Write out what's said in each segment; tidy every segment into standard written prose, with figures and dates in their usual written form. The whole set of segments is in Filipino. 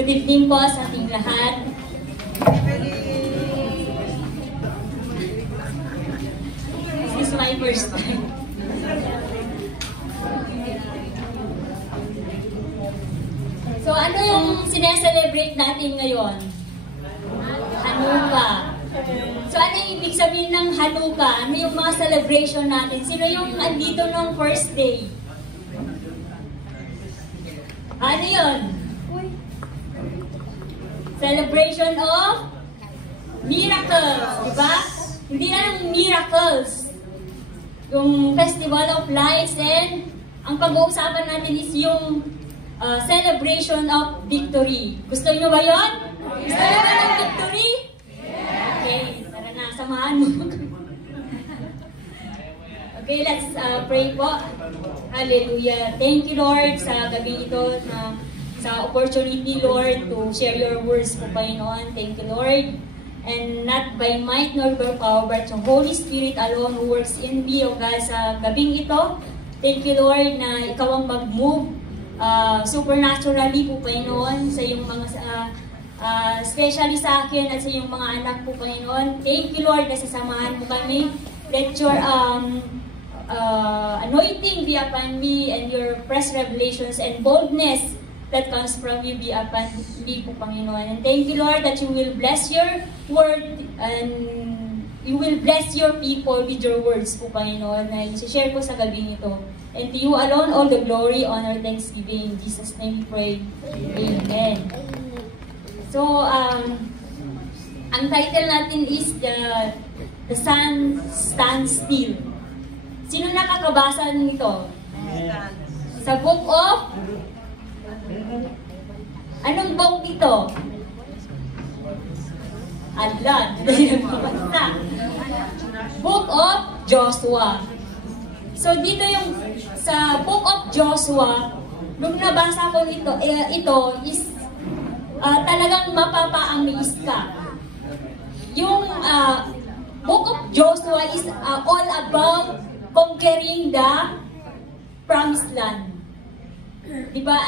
Good evening po sa ating lahat. This is my first time. So ano yung sineselebrate natin ngayon? Hanukkah. So ano yung ibig sabihin ng Hanukkah? Ano yung mga celebration natin? Sino yung andito nung first day? Ano yun? Celebration of miracles, diba? Hindi lang miracles. Yung Festival of Lights, and ang pag-uusapan natin is yung celebration of victory. Gusto niyo ba yun? Gusto niyo ba ng victory? Okay, tara na, samahan mo. Okay, let's pray po. Hallelujah. Thank you, Lord, sa gabi ito na sa opportunity, Lord, to share your words po, Panginoon. Thank you, Lord. And not by might nor by power, but the Holy Spirit alone who works in me, O God, sa gabing ito. Thank you, Lord, na ikaw ang mag-move supernaturally po, Panginoon, sa iyong mga, especially sa akin at sa iyong mga anak po, Panginoon. Thank you, Lord, na sasamahan mo kami. Let your anointing be upon me, and your fresh revelations and boldness that comes from you be upon me po, Panginoon. And thank you, Lord, that you will bless your word and you will bless your people with your words po, Panginoon, na i-share ko sa gabi nito. And to you alone, all the glory, honor, thanksgiving. In Jesus' name we pray. Amen. So, ang title natin is The Sun Stands Still. Sino nakakabasa nito? Sa Book of... Anong book ito? Allah, Book of Joshua. So dito yung sa Book of Joshua, nung nabasa ko ito is talagang mapapa-amaze ka. Yung Book of Joshua is all about conquering the Promised Land. Diba,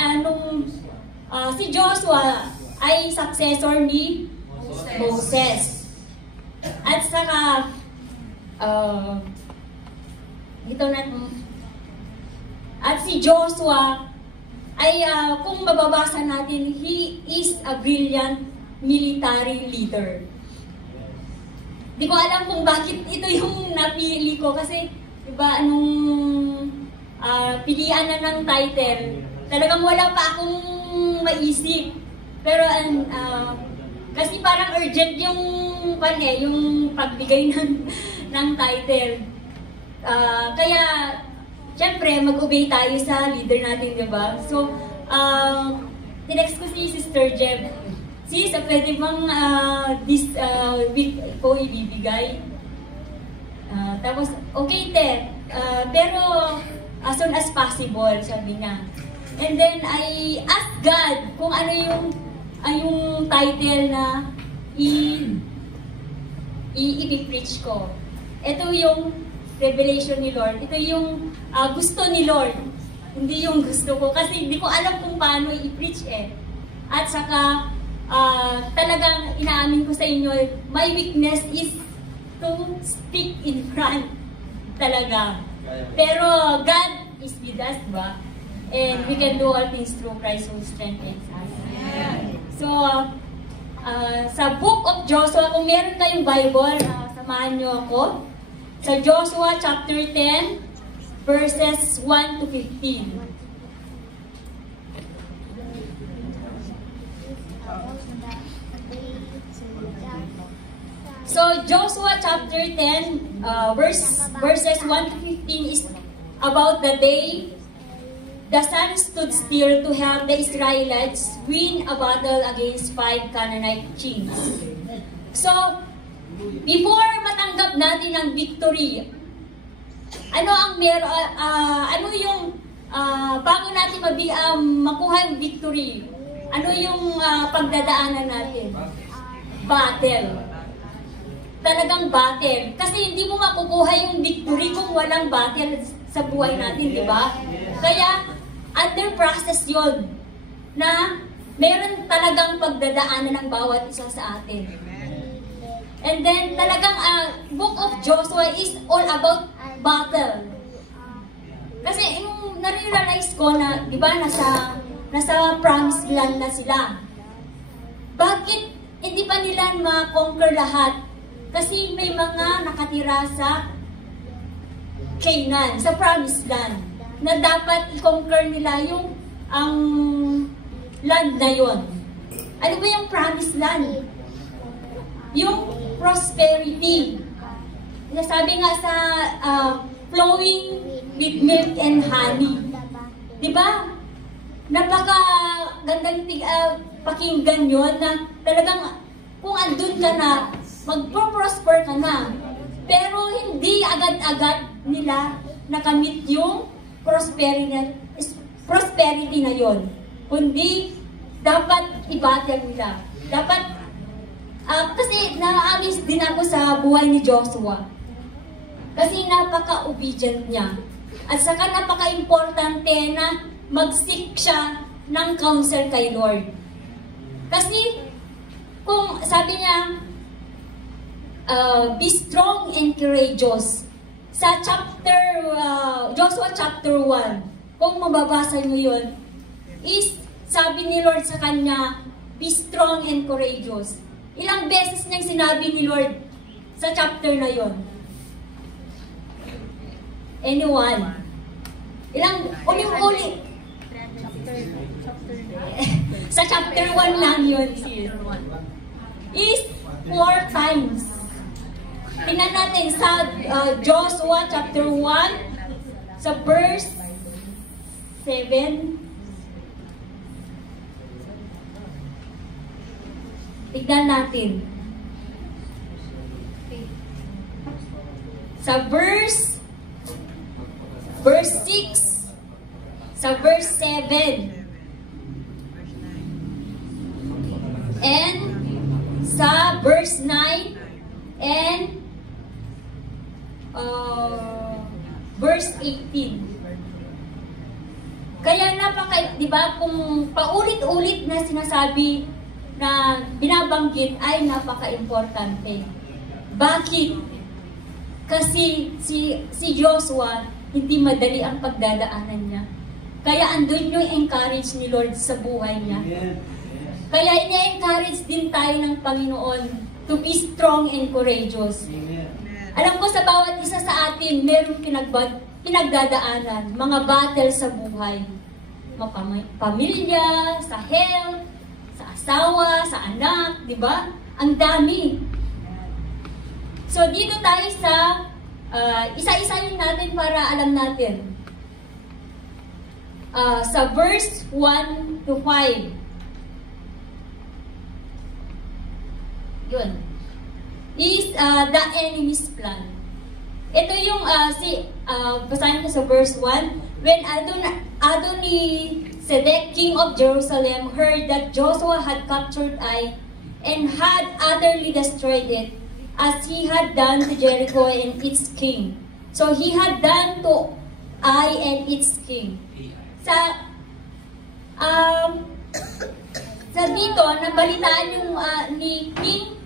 si Joshua ay successor ni Moses. At saka, at si Joshua ay, kung mababasa natin, he is a brilliant military leader. Di ko alam kung bakit ito yung napili ko kasi, diba, pilian na ng title, talagang wala pa akong maisip. Pero kasi parang urgent yung pagbigay ng title. Kaya syempre mag-obey tayo sa leader natin, diba? So tinext ko si Sister Jeb, sis, pwede bang this week ko ibibigay? Tapos okay, pero as soon as possible, sabi niya. And then I asked God kung ano yung title na i-preach ko. Ito yung revelation ni Lord. Ito yung gusto ni Lord. Hindi yung gusto ko. Kasi hindi ko alam kung paano i-preach eh. At saka talagang inaamin ko sa inyo, my weakness is to speak in front. Talaga. Pero God is with us, ba? And we can do all things through Christ who strengthens us. So, sa Book of Joshua, kung meron kayong Bible, samahan nyo ako. Sa Joshua chapter 10, verses 1 to 15. So, Joshua chapter 10, verses 1 to 15 is about the day the sun stood still to help the Israelites win a battle against 5 Canaanite kings. So, before matanggap natin ang victory, bago natin makuha yung victory, ano yung pagdadaanan natin? Battle. Talagang battle. Kasi hindi mo makukuha yung victory kung walang battle sa buhay natin, di ba? Kaya, under process yun, na meron talagang pagdadaanan ng bawat isa sa atin. And then talagang Book of Joshua is all about battle. Kasi yung nare-realize ko na, di ba, nasa promised land na sila. Bakit hindi pa nila ma-conquer lahat? Kasi may mga nakatira sa Canaan, sa promised land, na dapat i-conquer nila yung ang land na yon. Ano ba yung promised land? Yung prosperity. Sabi nga sa flowing with milk and honey. Diba? Napaka-gandang pakinggan yun na talagang kung andun ka na, magpo-prosper ka na. Pero hindi agad-agad nila nakamit yung prosperity na yon. Kundi dapat i-battle nila. Dapat, kasi na-amaze din ako sa buhay ni Joshua. Kasi napaka-obedient niya. At saka napaka-importante na mag-seek siya ng counsel kay Lord. Kasi, kung sabi niya, be strong and courageous. Sa Joshua chapter 1, kung mababasa niyo yun, is sabi ni Lord sa kanya, be strong and courageous. Ilang beses niyang sinabi ni Lord sa chapter na yon? Anyone? Ilang ulit-ulit? Sa chapter 1 lang yun, sis. Is 4 times. Tingnan natin sa Joshua chapter 1, sa verse 7. Tignan natin. Sa verse 6, sa verse 7, and sa verse 9, and verse 18. Kaya di ba, kung paulit-ulit na sinasabi na binabanggit ay napaka-importante. Bakit? Kasi si Joshua, hindi madali ang pagdadaanan niya. Kaya andun yung encourage ni Lord sa buhay niya. Kaya ina-encourage din tayo ng Panginoon to be strong and courageous. Alam ko sa bawat isa sa atin, merong pinagdadaanan, mga battle sa buhay. Pamilya, sa health, sa asawa, sa anak, di ba? Ang dami. So, dito tayo sa isa-isayin natin para alam natin. Sa verse 1 to 5. Yun. Is the enemy's plan. Ito yung, basahin ko sa verse 1. When Adoni-Sedek, king of Jerusalem, heard that Joshua had captured Ai and had utterly destroyed it, as he had done to Jericho and its king. So he had done to Ai and its king. Sa dito, nabalitaan yung ni King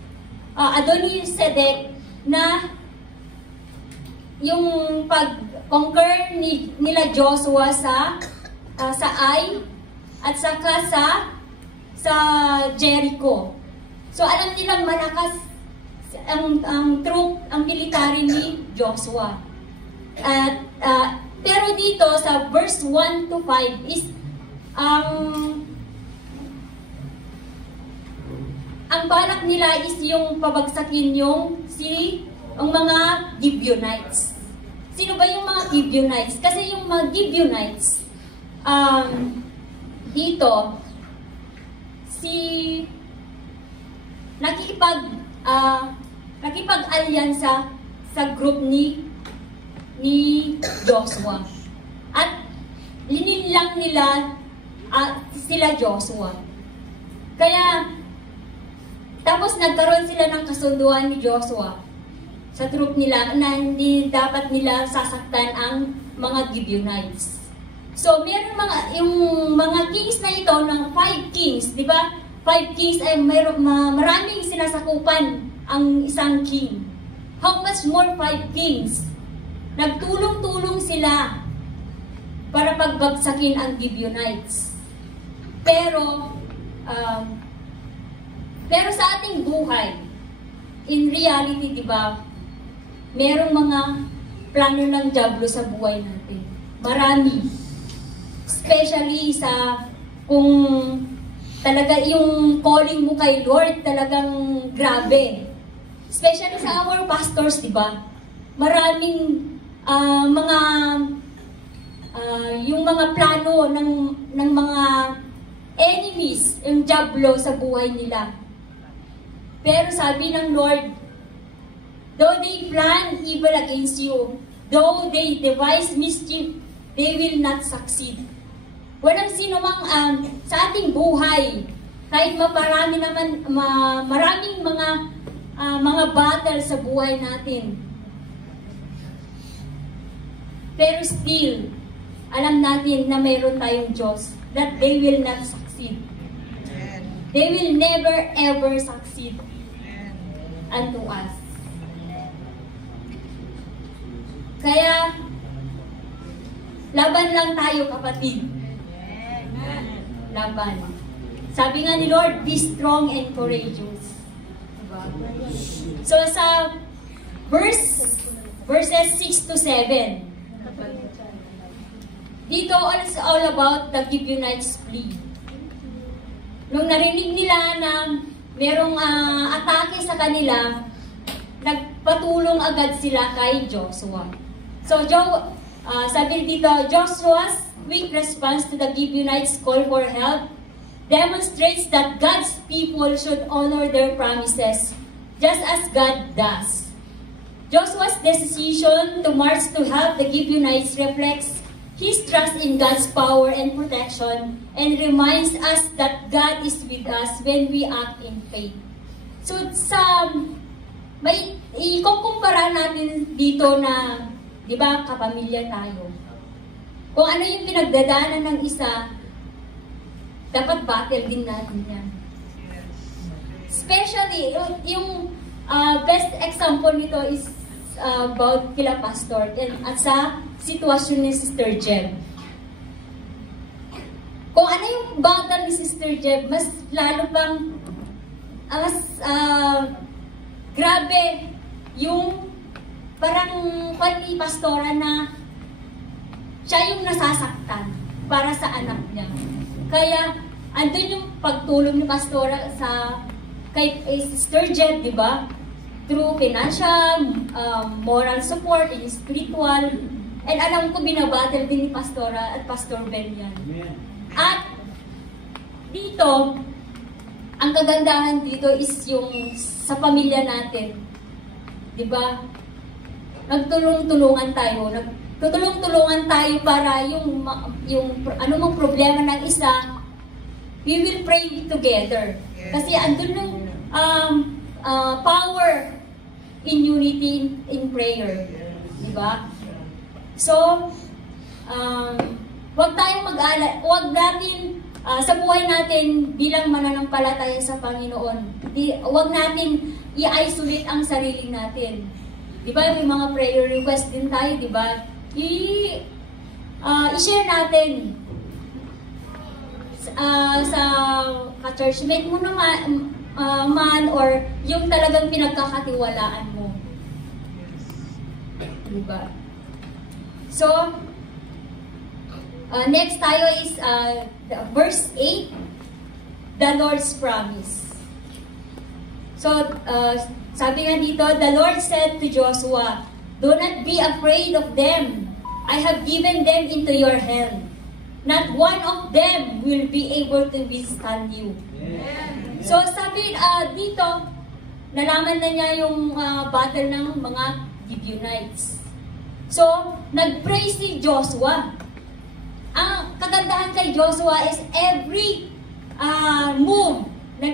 Adoni-Sedek na yung pag-conquer nila Joshua sa Ai at saka sa Jericho. So alam nilang malakas ang troop, ang military ni Joshua. At pero dito sa verse 1 to 5 is ang balak nila is yung pabagsakin ang mga Gibeonites. Sino ba yung mga Gibeonites? Kasi yung mga Gibeonites, dito, nakikipag-alyansa sa group ni Joshua. At linillang nila sila Joshua. Kaya, tapos nagkaroon sila ng kasunduan ni Joshua sa troop nila na hindi dapat nila sasaktan ang mga Gibeonites. So, meron yung mga kings na ito, ng 5 kings, di ba? 5 kings ay maraming sinasakupan ang isang king. How much more 5 kings? Nagtulong-tulong sila para pagbagsakin ang Gibeonites. Pero sa ating buhay, in reality, di ba, merong mga plano ng dyablo sa buhay natin. Marami. Especially kung talaga yung calling mo kay Lord talagang grabe. Especially sa our pastors, di ba? Maraming yung mga plano ng mga enemies, yung dyablo sa buhay nila. Pero sabi ng Lord, though they plan evil against you, though they devise mischief, they will not succeed. Walang sino mang sa ating buhay, kahit maraming mga battle sa buhay natin. Pero still, alam natin na mayroon tayong Diyos, that they will not succeed. They will never ever succeed unto us. Kaya, laban lang tayo, kapatid. Laban. Sabi nga ni Lord, be strong and courageous. Diba? So sa verses 6 to 7, dito it's all about the Gibeonites' plea. Nung narinig nila na merong atake sa kanila, nagpatulong agad sila kay Joshua. So sabi dito, Joshua's quick response to the Gibeonites' call for help demonstrates that God's people should honor their promises, just as God does. Joshua's decision to march to help the Gibeonites reflects his trust in God's power and protection and reminds us that God is with us when we act in faith. So, ikukumpara natin dito na, di ba, kapamilya tayo. Kung ano yung pinagdadaanan ng isa, dapat battle din natin yan. Especially, yung best example nito is about kila Pastor at sa sitwasyon ni Sister Jeb. Kung ano yung battle ni Sister Jeb, mas lalo pang grabe yung parang ni Pastora na siya yung nasasaktan para sa anak niya. Kaya, andun yung pagtulong ni Pastora kay Sister Jeb, di ba? Through financial, moral support, and spiritual. And alam ko, binabattle din ni Pastora at Pastor Ben yan. At dito, ang kagandahan dito is yung sa pamilya natin. Di ba? Nagtulong-tulungan tayo. Tutulong-tulungan tayo para yung anumang problema ng isa, we will pray together. Kasi andun yung power in unity in prayer. Diba? So, huwag tayong huwag natin sa buhay natin bilang mananampalataya sa Panginoon. Huwag natin i-isolate ang sarili natin. Diba? May mga prayer request din tayo, diba? I-share natin sa ka-churchmate mo naman or yung talagang pinagkakatiwalaan mo. Diba? So, next tayo is verse 8, the Lord's promise. So, sabi nga dito, the Lord said to Joshua, do not be afraid of them. I have given them into your hand. Not one of them will be able to withstand you. Yeah. So sabi dito, nalaman na niya yung battle ng mga Gibeonites. So, nag-pray si Joshua. Ang kagandahan kay Joshua is every move na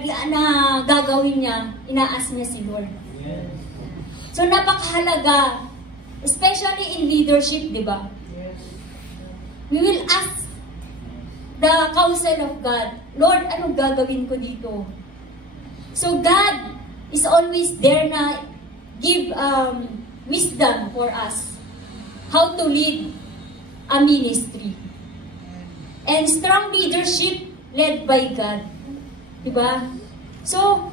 gagawin niya, inaas niya si Lord. Yeah. So, napakahalaga, especially in leadership, di ba? Yes. we will ask the counsel of God. Lord, anong gagawin ko dito? So God is always there na give wisdom for us how to lead a ministry. And strong leadership led by God. Diba? So,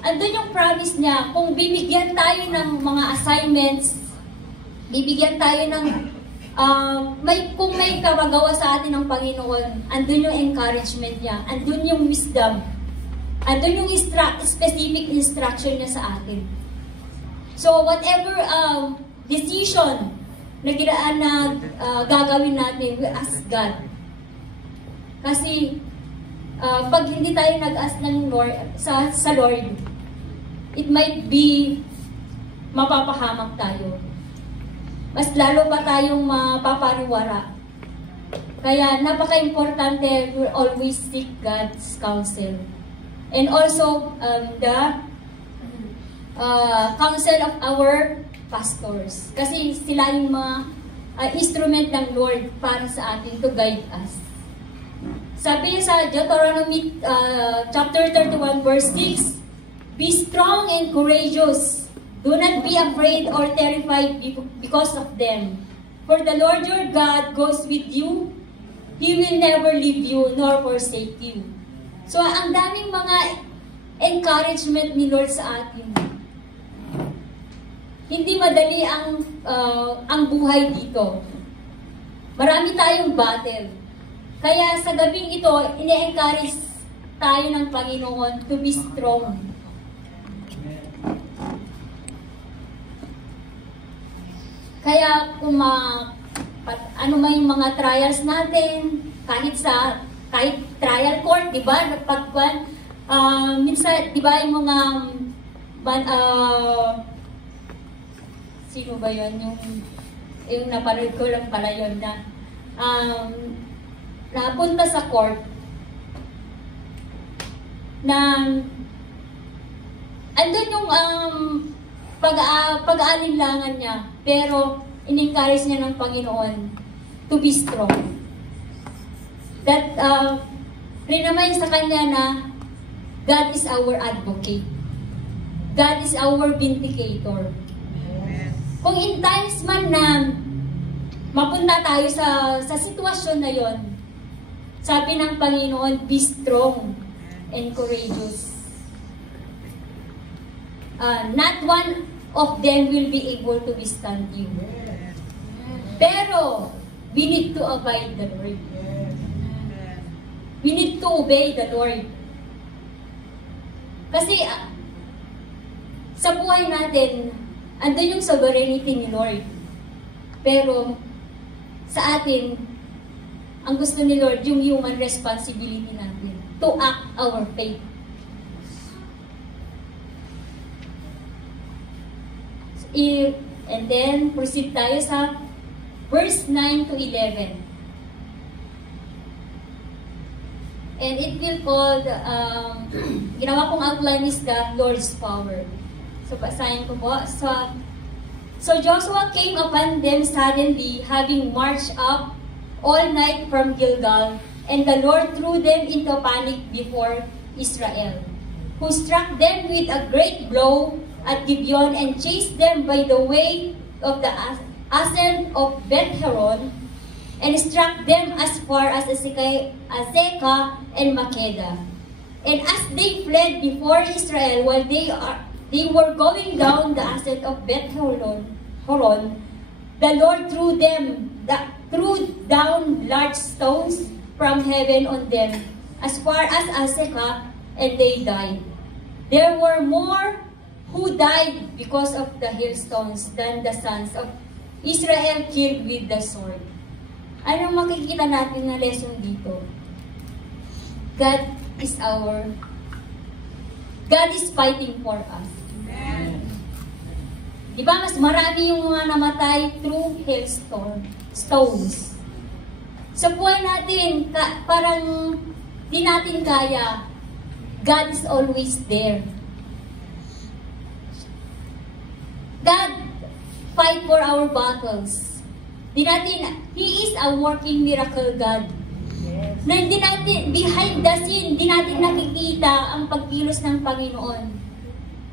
andun yung promise niya, kung bibigyan tayo ng mga assignments, bibigyan tayo ng, kung may kabagawa sa atin ng Panginoon, andun yung encouragement niya, andun yung wisdom, andun yung specific instruction niya sa atin. So, whatever decision na gagawin natin, we ask God. Kasi, pag hindi tayo nag-ask ng Lord, sa Lord, it might be mapapahamak tayo. Mas lalo pa tayong mapapariwara. Kaya napaka-importante to always seek God's counsel. And also, the counsel of our pastors. Kasi sila yung mga instrument ng Lord para sa atin to guide us. Sabi niya sa Deuteronomy chapter 31 verse 6, be strong and courageous. Do not be afraid or terrified because of them. For the Lord your God goes with you. He will never leave you nor forsake you. So, ang daming mga encouragement ni Lord sa atin. Hindi madali ang buhay dito. Marami tayong battle. Kaya sa gabing ito, ine-encourage tayo ng Panginoon to be strong. Kaya kung ano man yung mga trials natin, kahit trial court, di ba? Minsan, di ba yung mga sino ba yun? Yung napanood ko lang pala yun na napunta sa court na andun yung pag-aalinlangan niya, pero in-encourage niya ng Panginoon to be strong. That rinamay sa kanya na God is our advocate. God is our vindicator. Kung in times man na mapunta tayo sa sitwasyon na yon, sabi ng Panginoon, be strong and courageous. Not one of them will be able to withstand you. Pero, we need to abide the Lord. We need to obey the Lord. Kasi, sa buhay natin, andun yung sovereignty ni Lord. Pero, sa atin, ang gusto ni Lord, yung human responsibility natin to act our faith. And then, proceed tayo sa verse 9 to 11. And it will call, ginawa kong outline is the Lord's power. So, basahin ko po. So Joshua came upon them suddenly, having marched up all night from Gilgal, and the Lord threw them into panic before Israel, who struck them with a great blow at Gibeon and chased them by the way of the ascent of Beth-horon, and struck them as far as Azekah and Makkedah. And as they fled before Israel, while they were going down the ascent of Beth-horon, the Lord threw down large stones from heaven on them, as far as Azekah, and they died. There were more who died because of the hailstones than the sons of Israel killed with the sword. Anong makikita natin na lesson dito? God is fighting for us. Amen. Diba mas marami yung mga namatay through hailstones. Sa buhay natin, parang di natin kaya, God is always there. God fight for our battles. He is a working miracle God. Na hindi natin, behind the scene, hindi natin nakikita ang pagkilos ng Panginoon.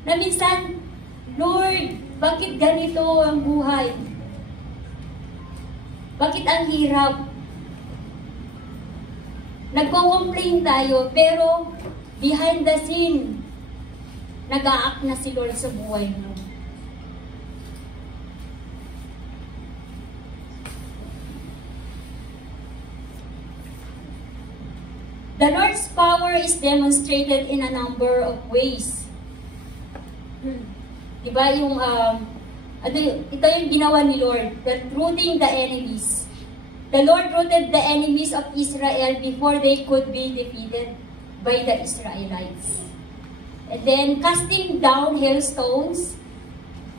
Na minsan, Lord, bakit ganito ang buhay? Bakit ang hirap? Nagko-complain tayo, pero behind the scene, nag-a-act na si Lord sa buhay mo. The Lord's power is demonstrated in a number of ways. Diba yung, ito yung ginawa ni Lord, that rooting the enemies. The Lord rooted the enemies of Israel before they could be defeated by the Israelites. And then casting down hailstones,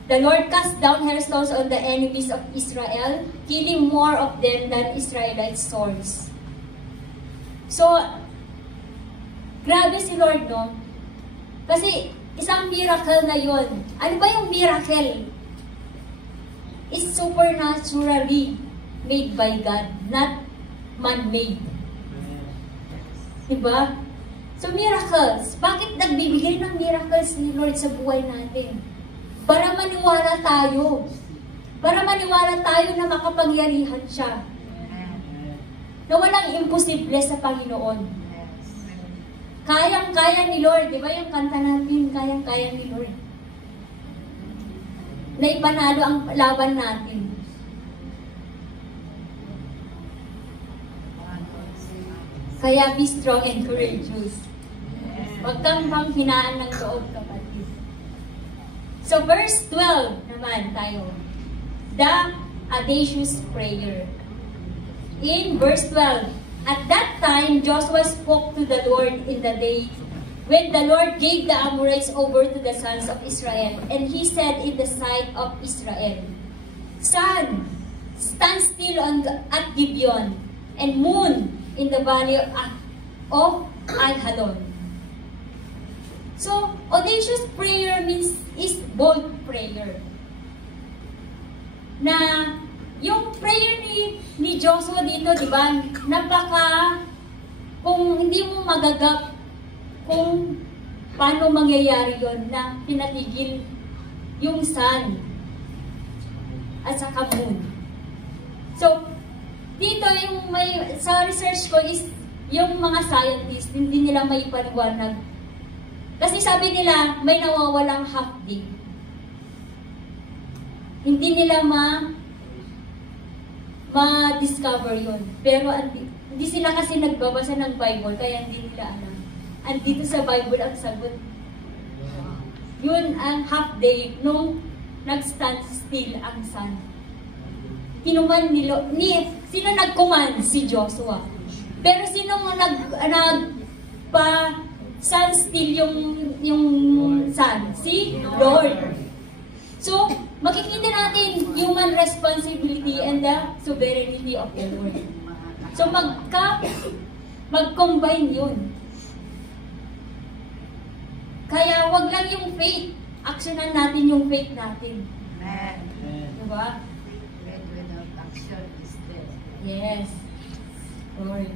the Lord cast down hailstones on the enemies of Israel, killing more of them than Israelite swords. So, grabe si Lord, no? Kasi isang miracle na yun. Ano ba yung miracle? It's supernaturally made by God, not man-made. Diba? So miracles. Bakit nagbibigay ng miracles ni Lord sa buhay natin? Para maniwala tayo. Para maniwala tayo na makapangyarihan siya. Na walang imposible sa Panginoon. Kayang-kaya ni Lord. Di ba yung kanta natin, kayang-kaya ni Lord. Na ipanalo ang laban natin. Kaya be strong and courageous. Huwag kang panghinaan ng loob, kapatid. So verse 12 naman tayo. The audacious prayer. In verse 12, at that time, Joshua spoke to the Lord in the day when the Lord gave the Amorites over to the sons of Israel. And he said in the sight of Israel, Sun, stand still at Gibeon, and moon in the valley of Al-Halon. So, audacious prayer is bold prayer. Na yung prayer ni Joshua dito, di ba, kung hindi mo magagap kung paano mangyayari yon na pinatigil yung sun at saka moon. So, dito yung sa research ko is yung mga scientists, hindi nila may paliwanag. Kasi sabi nila, may nawawalang half day. Hindi nila ma-discover yun. Pero hindi sila kasi nagbabasa ng Bible, kaya hindi nila alam. Andito sa Bible ang sagot. Yun ang half day nung nag-stand still ang sun. Kinuman sino nag-command? Si Joshua. Pero sino stand still yung sun? Si Lord. So, makikita natin human responsibility and the sovereignty of the Lord. So, mag-combine yun. Kaya, wag lang yung faith. Actionan natin yung faith natin. Amen. Diba? Faith without action is dead. Yes. Lord.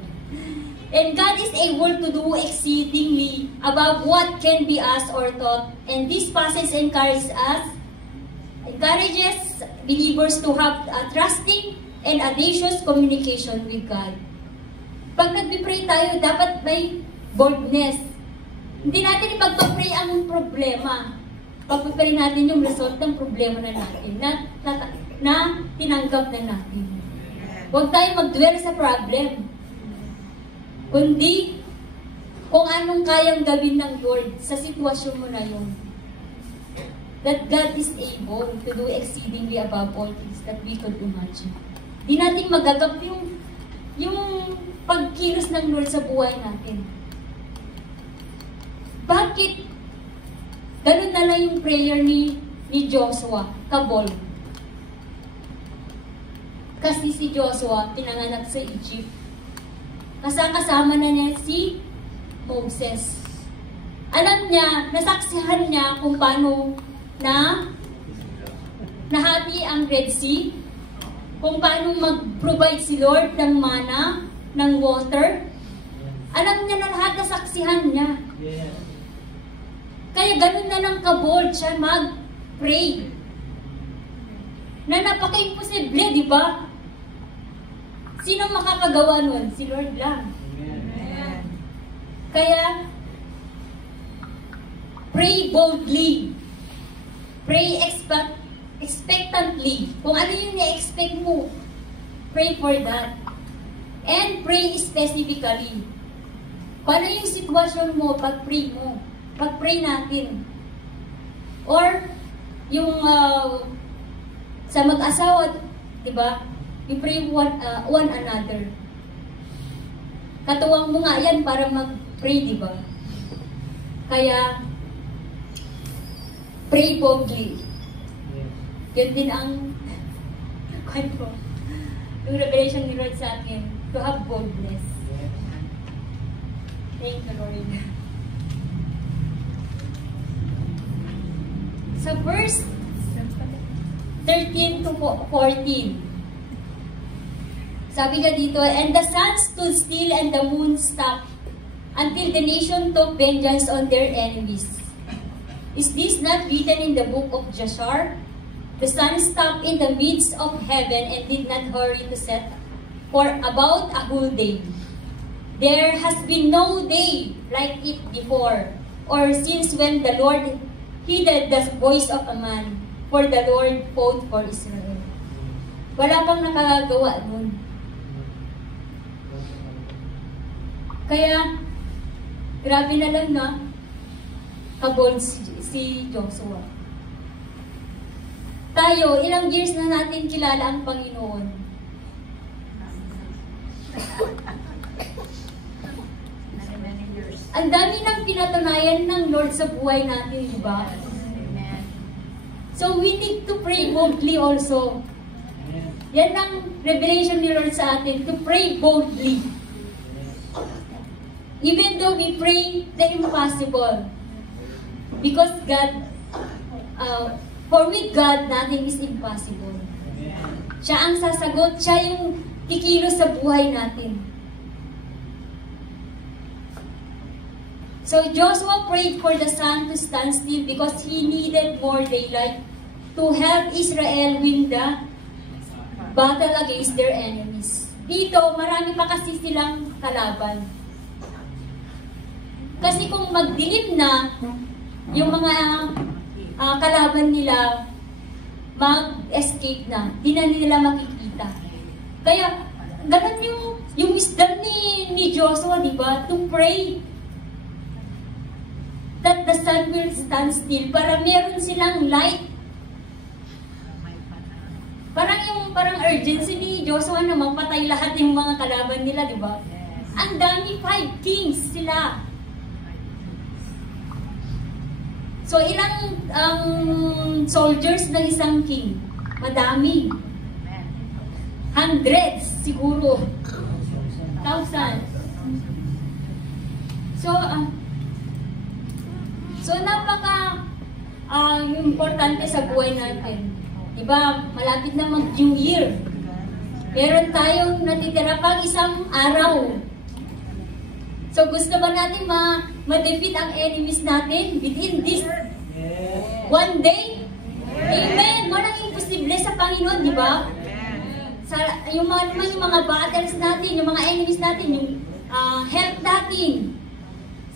And God is able to do exceedingly above what can be asked or thought. And this passage encourages believers to have a trusting and audacious communication with God. Pag nag-pray tayo, dapat may boldness. Hindi natin ipag-pray ang problema. Pag-pray natin yung result ng problema na natin, na tinanggap na natin. Huwag tayo mag-dwell sa problem. Kundi, kung anong kayang gawin ng Lord sa sitwasyon mo na yun. That God is able to do exceedingly above all things that we could imagine. Di natin magagap yung pagkilos ng Lord sa buhay natin. Bakit? Ganun na lang yung prayer ni Joshua, kabol. Kasi si Joshua, pinanganak sa Egypt. Kasama na niya si Moses. Alam niya, nasaksihan niya kung paano nahati ang Red Sea, kung paano mag-provide si Lord ng mana, ng water. Alam niya na lahat, nasaksihan niya. Kaya ganun na lang kabold siya mag-pray. Na napaka-imposible, di ba? Sino makakagawa nun? Si Lord lang. Amen. Kaya, pray boldly. Pray expectantly. Kung ano yung na-expect mo, pray for that. And pray specifically. Kung ano yung sitwasyon mo, pag-pray mo. Pag-pray natin. Or, yung sa mag-asawa, di ba? You pray one another. Katuwang mo nga yan para mag-pray, di ba? Kaya, pray boldly. Yun din ang kwento. Yung revelation ni Lord sa akin, to have boldness. Thank you, Lord. Sa verse 13 to 14, sabi nga dito, and the sun stood still and the moon stopped until the nation took vengeance on their enemies. Is this not written in the book of Joshua? The sun stopped in the midst of heaven and did not hurry to set for about a whole day. There has been no day like it before, or since when the Lord heeded the voice of a man, for the Lord fought for Israel. Wala pang nakagawa nun. Kaya, grabe na lang na kabold si Joshua. Tayo, ilang years na natin kilala ang Panginoon. Many years. Ang dami ng pinatunayan ng Lord sa buhay natin, di ba? Amen. So we need to pray boldly also. Yan ang revelation ni Lord sa atin, to pray boldly. Even though we pray the impossible. Because God, for with God, nothing is impossible. Siya ang sasagot, siya yung kikilos sa buhay natin. So Joshua prayed for the sun to stand still because he needed more daylight to help Israel win the battle against their enemies. Dito, marami pa kasi silang kalaban. Kasi kung magdilim na, yung mga kalaban nila mag-escape na, di na nila makikita. Kaya, ganun yung wisdom ni Joshua, di ba? To pray that the sun will stand still para meron silang light. Parang urgency ni Joshua na mapatay lahat yung mga kalaban nila, di ba? Ang dami, 5 kings sila. So, ilang soldiers ng isang king? Madami. Hundreds, siguro. Thousands. So napaka importante sa buhay natin. Diba, malapit na mag-New Year. Meron tayong natitira pang isang araw. So gusto ba natin ma-defeat ang enemies natin within this one day? Amen! Walang imposible sa Panginoon, di ba? Yung mga battles natin, yung mga enemies natin, yung health natin.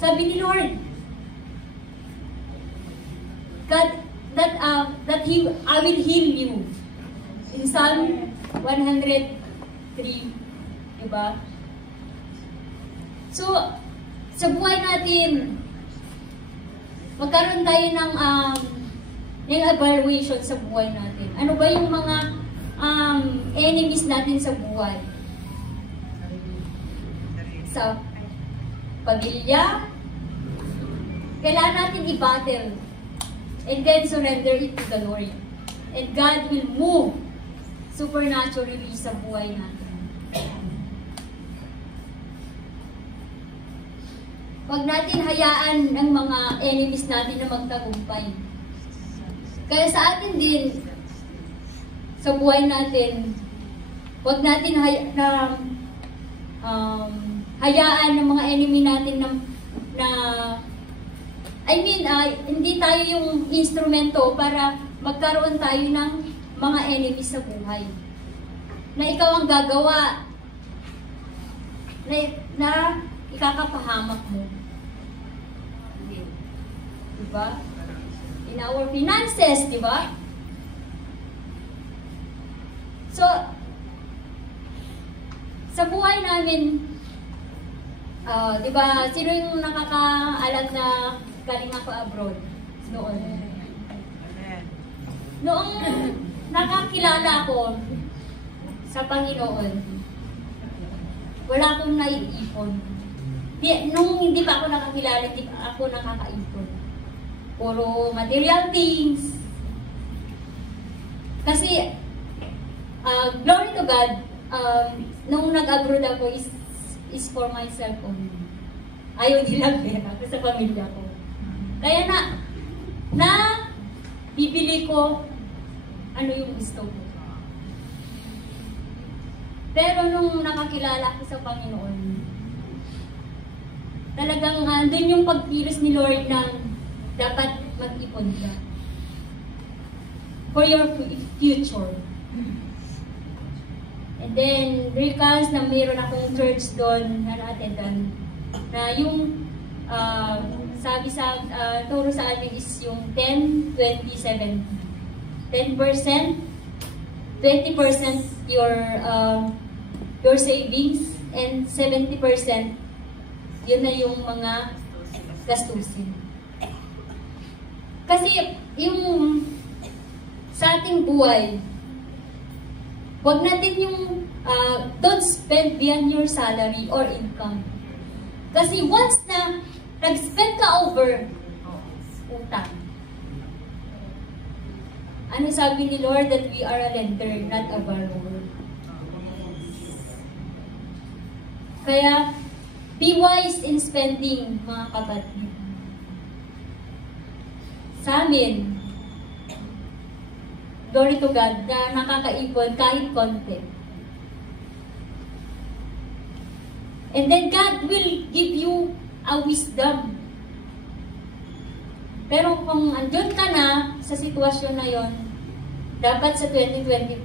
Sabi ni Lord, I will heal you. In Psalm 103, di ba? So, sa buhay natin, magkaroon tayo ng evaluation sa buhay natin. Ano ba yung mga enemies natin sa buhay? Sa pamilya, kailangan natin i-battle. And then surrender it to the Lord. And God will move supernaturally sa buhay natin. Huwag natin hayaan ang mga enemies natin na magtagumpay. Kaya sa atin din, sa buhay natin, Huwag natin hayaan ng mga enemy natin hindi tayo yung instrumento para magkaroon tayo ng mga enemies sa buhay. Na ikaw ang gagawa na ikakapahamak mo. Diba? In our finances, diba? So, sa buhay namin, diba, sino yung nakakaalam na galing ako abroad noon? Noong nakakilala ko sa Panginoon, wala akong naiipon. Nung hindi pa ako nakakilala, hindi pa ako nakakaipon. Puro material things. Kasi, glory to God, nung nag-abroad ako is for myself only. Ayaw nilang pera sa pamilya ko. Kaya na bibili ko ano yung gusto ko. Pero nung nakakilala ko sa Panginoon, talagang andun yung pagkilos ni Lord ng dapat mag-ipon ka for your future. And then, recalls na mayroon akong church doon na na-attendan na yung turo sa atin is yung 10, 20, 70. 10%, 20% your savings, and 70% yun na yung mga gastusin. Kasi yung sa ating buhay, huwag natin yung don't spend beyond your salary or income. Kasi once na nag-spend ka over, utang. Ano sabi ni Lord? That we are a lender, not a borrower. Kaya, be wise in spending, mga kapatid. Sa amin, glory to God, na nakakaipon kahit konti. And then God will give you a wisdom. Pero kung andun ka na sa sitwasyon na yon, dapat sa 2025,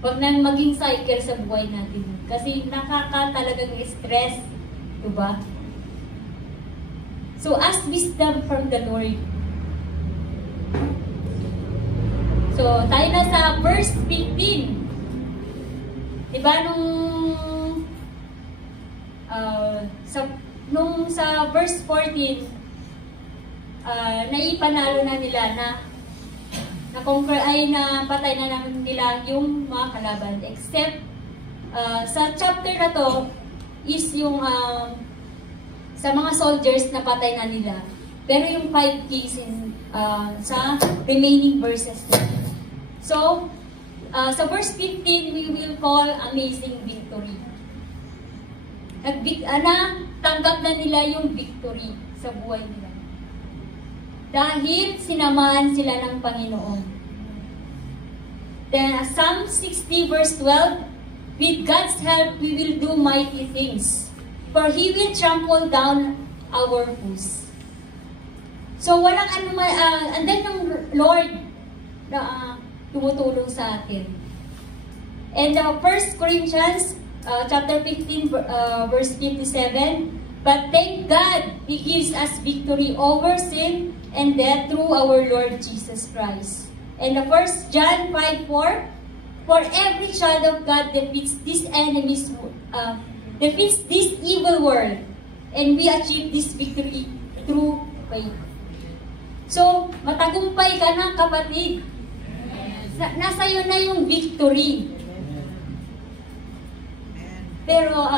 huwag nang maging cycle sa buhay natin. Kasi talagang stress. Diba? So ask wisdom from the Lord. So, tayo na sa verse 15. Diba nung sa verse 14, naipanalo na nila na patay na naman nila yung mga kalaban. Except, sa chapter na to, is yung sa mga soldiers na patay na nila. Pero yung 5 kings sa remaining verses. So, sa verse 15, we will call amazing victory. Tanggap na nila yung victory sa buhay nila. Dahil sinamahan sila ng Panginoon. Then, Psalm 60 verse 12, with God's help, we will do mighty things. For He will trample down our foes. So, walang andan yung Lord na tumutulong sa atin. And 1 Corinthians chapter 15 verse 57, but thank God He gives us victory over sin and death through our Lord Jesus Christ. And 1 John 5:4, for every child of God defeats these enemies, defeats this evil world, and we achieve this victory through faith. So, matagumpay ka na, kapatid. Nasa iyo na yung victory. Pero,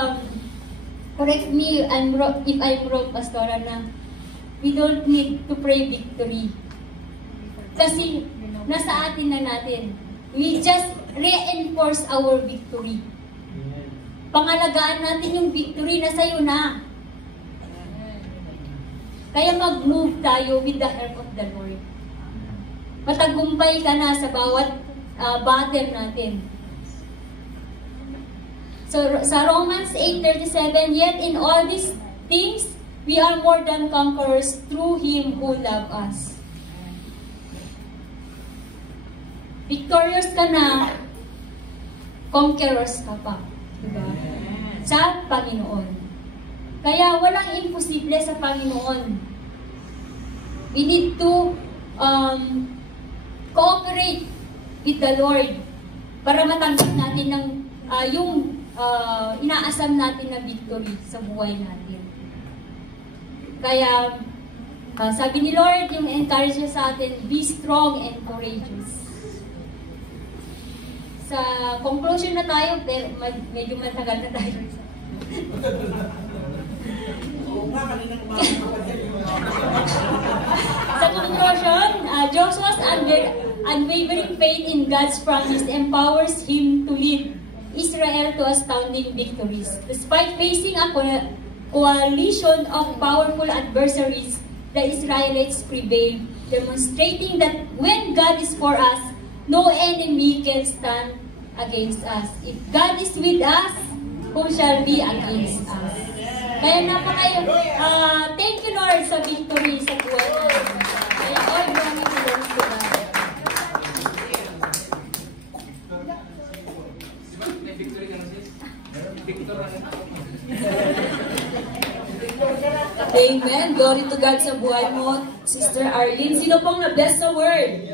correct me if I'm wrong, Pastora, na we don't need to pray victory. Kasi, nasa atin na natin. We just reinforce our victory. Pangalagaan natin yung victory, nasa iyo na. Kaya mag-move tayo with the help of the Lord. Matagumpay ka na sa bawat battle natin. So sa Romans 8:37, yet in all these things, we are more than conquerors through Him who loved us. Victorious ka na, conquerors ka pa. Diba? Sa Panginoon. Kaya walang imposible sa Panginoon. We need to cooperate with the Lord para matanggap natin ng yung inaasam natin na victory sa buhay natin. Kaya sabi ni Lord, yung encourage niya sa atin, be strong and courageous. Sa conclusion na tayo, pero medyo matagal na tayo. Sa conclusion, Joshua's unwavering faith in God's promise empowers him to lead Israel to astounding victories. Despite facing a coalition of powerful adversaries, the Israelites prevailed, demonstrating that when God is for us, no enemy can stand against us. If God is with us, who shall be against us? Kaya thank you Lord sa victory sa buhay natin. Kaya all glory belongs to God. Amen. Glory to God sa buhay mo, Sister Arlene. Sino pong na-bless sa word?